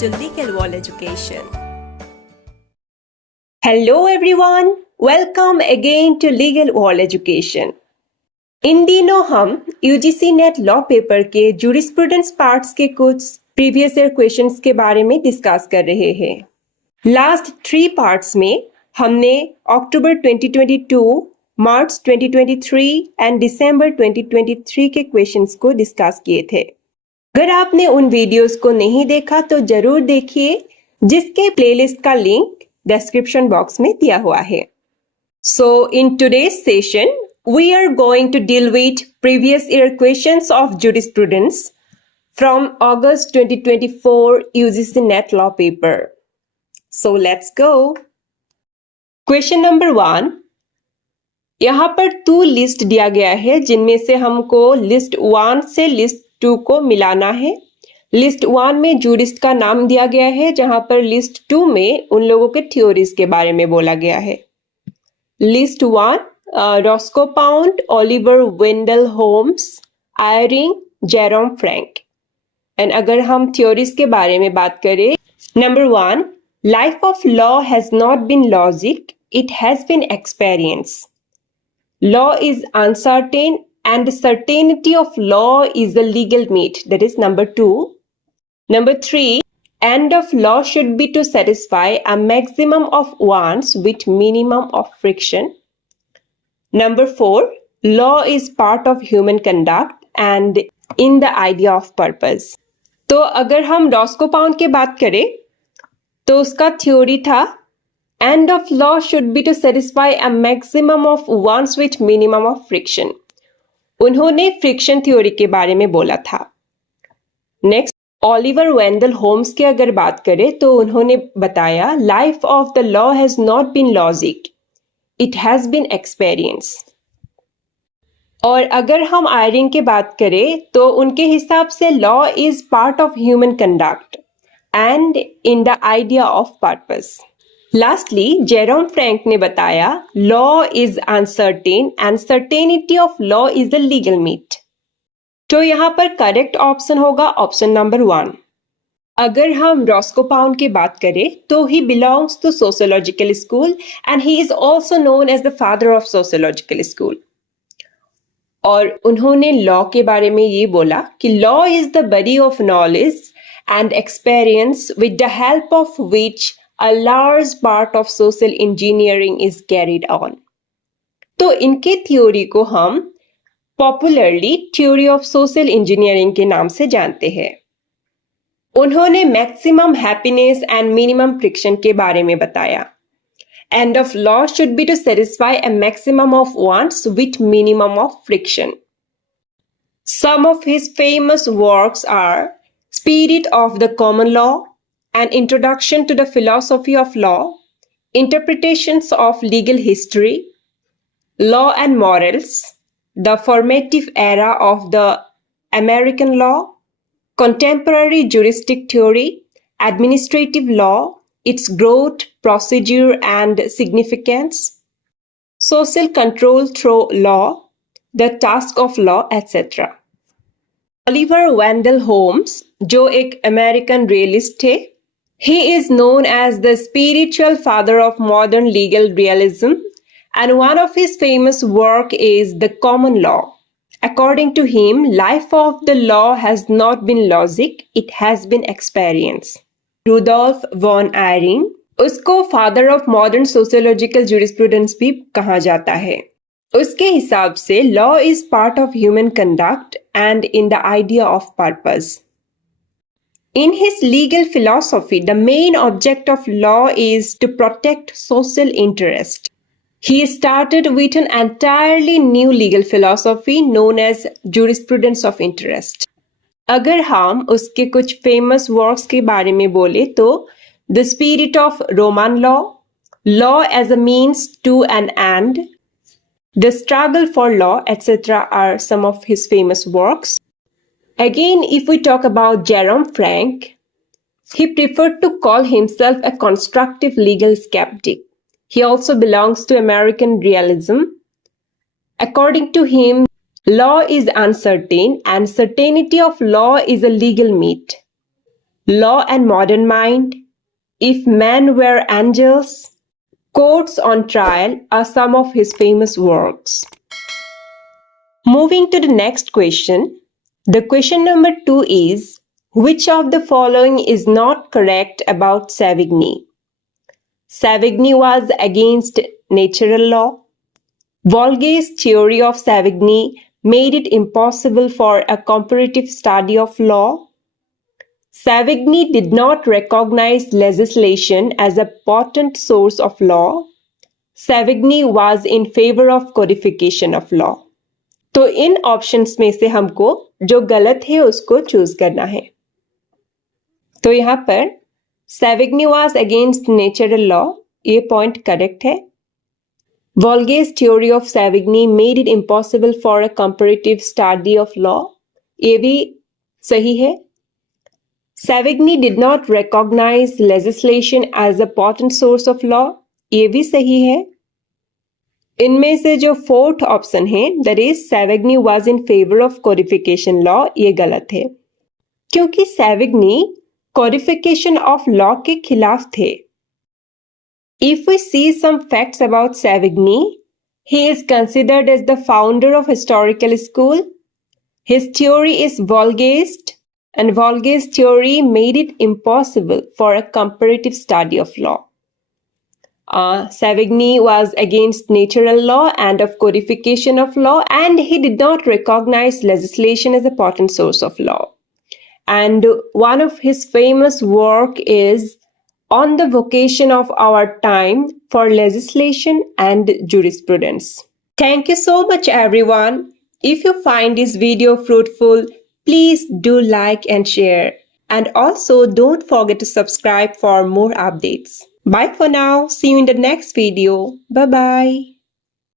to Legal World Education. Hello everyone, welcome again to Legal World Education. इन दिनों हम UGC NET Law Paper के Jurisprudence parts के कुछ previous year questions के बारे में डिस्कस कर रहे हैं। Last 3 parts में हमने October 2022, March 2023 and December 2023 के questions को डिस्कस किए थे। अगर आपने उन वीडियोस को नहीं देखा तो जरूर देखिए, जिसके प्लेलिस्ट का लिंक डिस्क्रिप्शन बॉक्स में दिया हुआ है। So in today's session, we are going to deal with previous year questions of jurisprudence from August 2024 UGC NET Law Paper. So let's go. Question number 1. यहाँ पर 2 लिस्ट दिया गया है, जिनमें से हमको लिस्ट 1 से लिस्ट 2 को मिलाना है। लिस्ट 1 में जूरिस्ट का नाम दिया गया है, जहां पर लिस्ट 2 में उन लोगों के थ्योरीज के बारे में बोला गया है। List 1 Roscoe Pound, Oliver Wendell Holmes, आयरिंग, जेरोम फ्रैंक। एंड अगर हम थ्योरीज के बारे में बात करें, number 1, life of law has not been logic, it has been experience. Law is uncertain and the certainty of law is the legal meat. That is number 2. Number 3, end of law should be to satisfy a maximum of wants with minimum of friction. Number 4, law is part of human conduct and in the idea of purpose. तो अगर हम Roscoe Pound की बात करें तो उसका theory था end of law should be to satisfy a maximum of wants with minimum of friction. उन्होंने फ्रिक्शन थ्योरी के बारे में बोला था। नेक्स्ट, ओलिवर वेंडल होम्स की अगर बात करें तो उन्होंने बताया life of the law has not been logic, it has been experience. और अगर हम आयरिंग की बात करें तो उनके हिसाब से law is part of human conduct and in the idea of purpose. Lastly, Jerome Frank ने बताया law is uncertain and certainty of law is the legal myth. तो यहाँ पर करेक्ट ऑप्शन होगा ऑप्शन नंबर 1। अगर हम रॉस्को पाउंड की बात करें तो he belongs to sociological school and he is also known as the father of sociological school. और उन्होंने लॉ के बारे में ये बोला कि law is the body of knowledge and experience with the help of which a large part of social engineering is carried on. तो इनके थ्योरी को हम popularly theory of social engineering के नाम से जानते हैं। उन्होंने maximum happiness and minimum friction के बारे में बताया। End of law should be to satisfy a maximum of wants with minimum of friction. Some of his famous works are spirit of the common law, An Introduction to the Philosophy of Law, Interpretations of Legal History, Law and Morals, The Formative Era of the American Law, Contemporary Juristic Theory, Administrative Law, Its Growth, Procedure and Significance, Social Control Through Law, The Task of Law, etc. Oliver Wendell Holmes, जो एक American realist थे, he is known as the spiritual father of modern legal realism, and one of his famous work is The Common Law. According to him, life of the law has not been logic, it has been experience. Rudolf von Eyring, उसको father of modern sociological jurisprudence भी कहा जाता है। उसके हिसाब से law is part of human conduct and in the idea of purpose. In his legal philosophy, the main object of law is to protect social interest. He started with an entirely new legal philosophy known as jurisprudence of interest. अगर हम उसके कुछ famous works के बारे में बोले तो The Spirit of Roman Law, Law as a Means to an End, The Struggle for Law, etc. are some of his famous works. Again, if we talk about Jerome Frank, he preferred to call himself a constructive legal skeptic. He also belongs to American realism. According to him, law is uncertain and certainty of law is a legal meat. Law and Modern Mind, If Men Were Angels, Courts on Trial are some of his famous works. Moving to the next question. The question number 2 is, which of the following is not correct about Savigny? Savigny was against natural law. Volgay's theory of Savigny made it impossible for a comparative study of law. Savigny did not recognize legislation as a potent source of law. Savigny was in favor of codification of law. तो इन options में से हमको जो गलत है उसको choose करना है. तो यहाँ पर Savigny was against natural law, ये पॉइंट करेक्ट है. Volgay's theory of Savigny made it impossible for a comparative study of law, ये भी सही है. Savigny did not recognize legislation as a potent source of law, ये भी सही है. इनमें से जो फोर्थ ऑप्शन है, that is Savigny was in favor of codification law, ये गलत है क्योंकि Savigny codification of law के खिलाफ थे. If we see some facts about Savigny, he is considered as the founder of historical school. His theory is Volgayist, and Volgay's theory made it impossible for a comparative study of law. Savigny was against natural law and of codification of law, and he did not recognize legislation as a potent source of law. And one of his famous work is On the Vocation of Our Time for Legislation and Jurisprudence. Thank you so much, everyone. If you find this video fruitful, please do like and share. And also don't forget to subscribe for more updates. Bye for now. See you in the next video. Bye-bye.